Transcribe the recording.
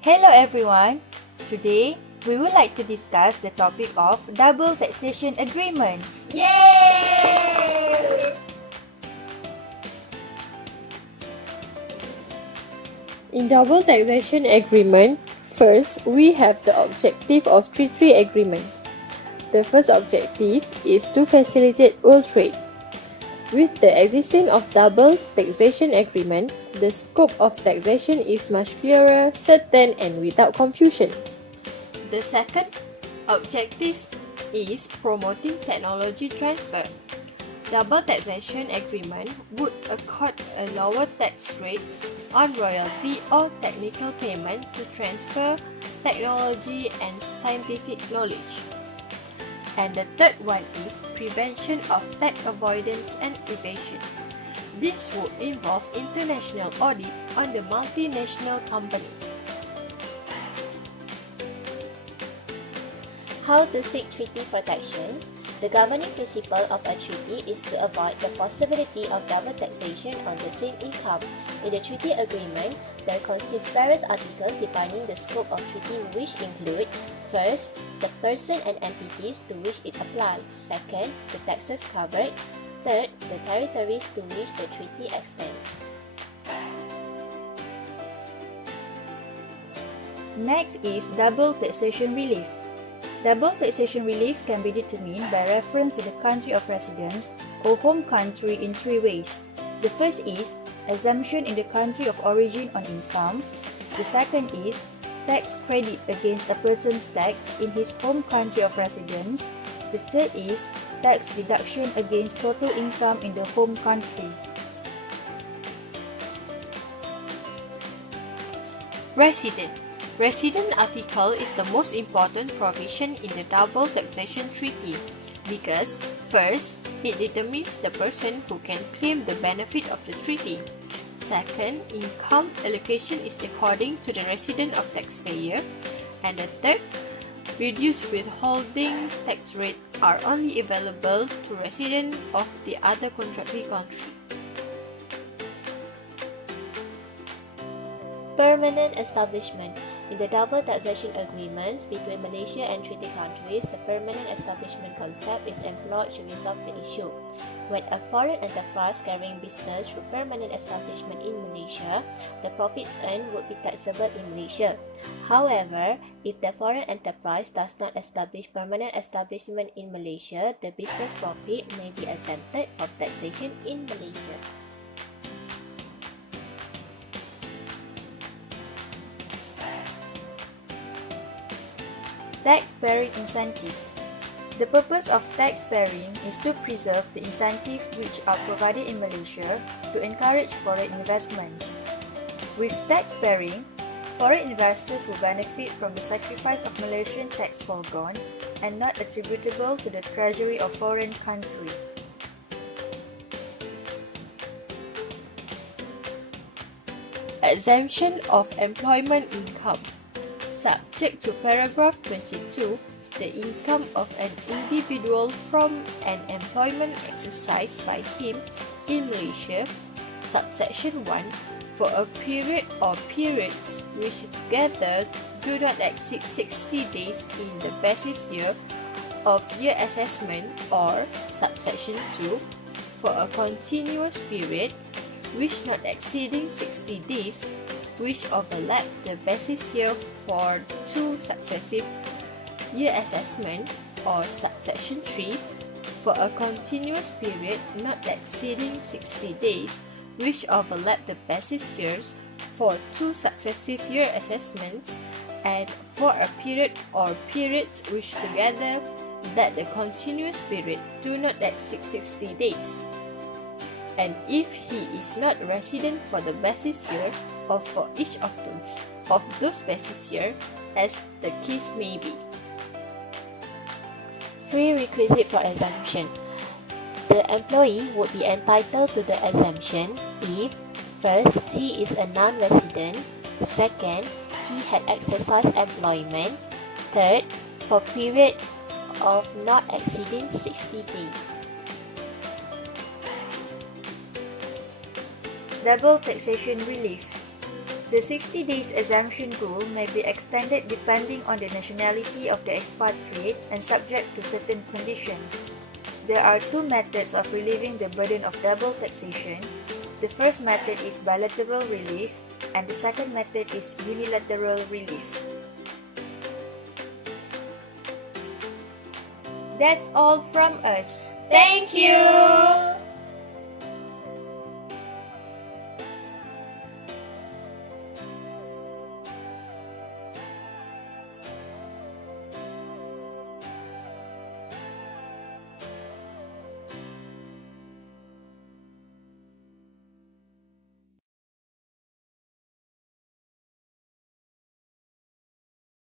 Hello everyone! Today, we would like to discuss the topic of double taxation agreements. Yay! In double taxation agreement, first we have the objective of treaty agreement. The first objective is to facilitate world trade. With the existence of double taxation agreement, the scope of taxation is much clearer, certain and without confusion. The second objective is promoting technology transfer. Double taxation agreement would accord a lower tax rate on royalty or technical payment to transfer technology and scientific knowledge. And the third one is prevention of tax avoidance and evasion. This would involve international audit on the multinational company. How to seek treaty protection? The governing principle of a treaty is to avoid the possibility of double taxation on the same income. In the treaty agreement, there consists various articles defining the scope of treaty, which include: first, the person and entities to which it applies; second, the taxes covered; third, the territories to which the treaty extends. Next is double taxation relief. Double taxation relief can be determined by reference to the country of residence or home country in three ways. The first is exemption in the country of origin on income. The second is tax credit against a person's tax in his home country of residence. The third is tax deduction against total income in the home country. Resident article is the most important provision in the double taxation treaty because, first, it determines the person who can claim the benefit of the treaty. Second, income allocation is according to the resident of taxpayer. And the third, reduced withholding tax rate are only available to residents of the other contracting country. Permanent establishment. In the double taxation agreements between Malaysia and treaty countries, the permanent establishment concept is employed to resolve the issue. When a foreign enterprise carrying business through permanent establishment in Malaysia, the profits earned would be taxable in Malaysia. However, if the foreign enterprise does not establish permanent establishment in Malaysia, the business profit may be exempted from taxation in Malaysia. Tax-bearing incentive. The purpose of tax-bearing is to preserve the incentives which are provided in Malaysia to encourage foreign investments. With tax-bearing, foreign investors will benefit from the sacrifice of Malaysian tax foregone and not attributable to the treasury of foreign country. Exemption of employment income. Subject to paragraph 22, the income of an individual from an employment exercised by him in Malaysia, subsection 1, for a period or periods which together do not exceed 60 days in the basis year of year assessment, or subsection 2, for a continuous period which not exceeding 60 days which overlap the basis year for two successive year assessment, or subsection 3, for a continuous period not exceeding 60 days which overlap the basis years for two successive year assessments, and for a period or periods which together that the continuous period do not exceed 60 days. And if he is not resident for the basis year or for each of those basis year, as the case may be. Prerequisite for exemption. The employee would be entitled to the exemption if: first, he is a non-resident; second, he had exercised employment; third, for period of not exceeding 60 days. Double taxation relief. The 60 days exemption rule may be extended depending on the nationality of the expatriate and subject to certain conditions. There are two methods of relieving the burden of double taxation. The first method is bilateral relief, and the second method is unilateral relief. That's all from us. Thank you!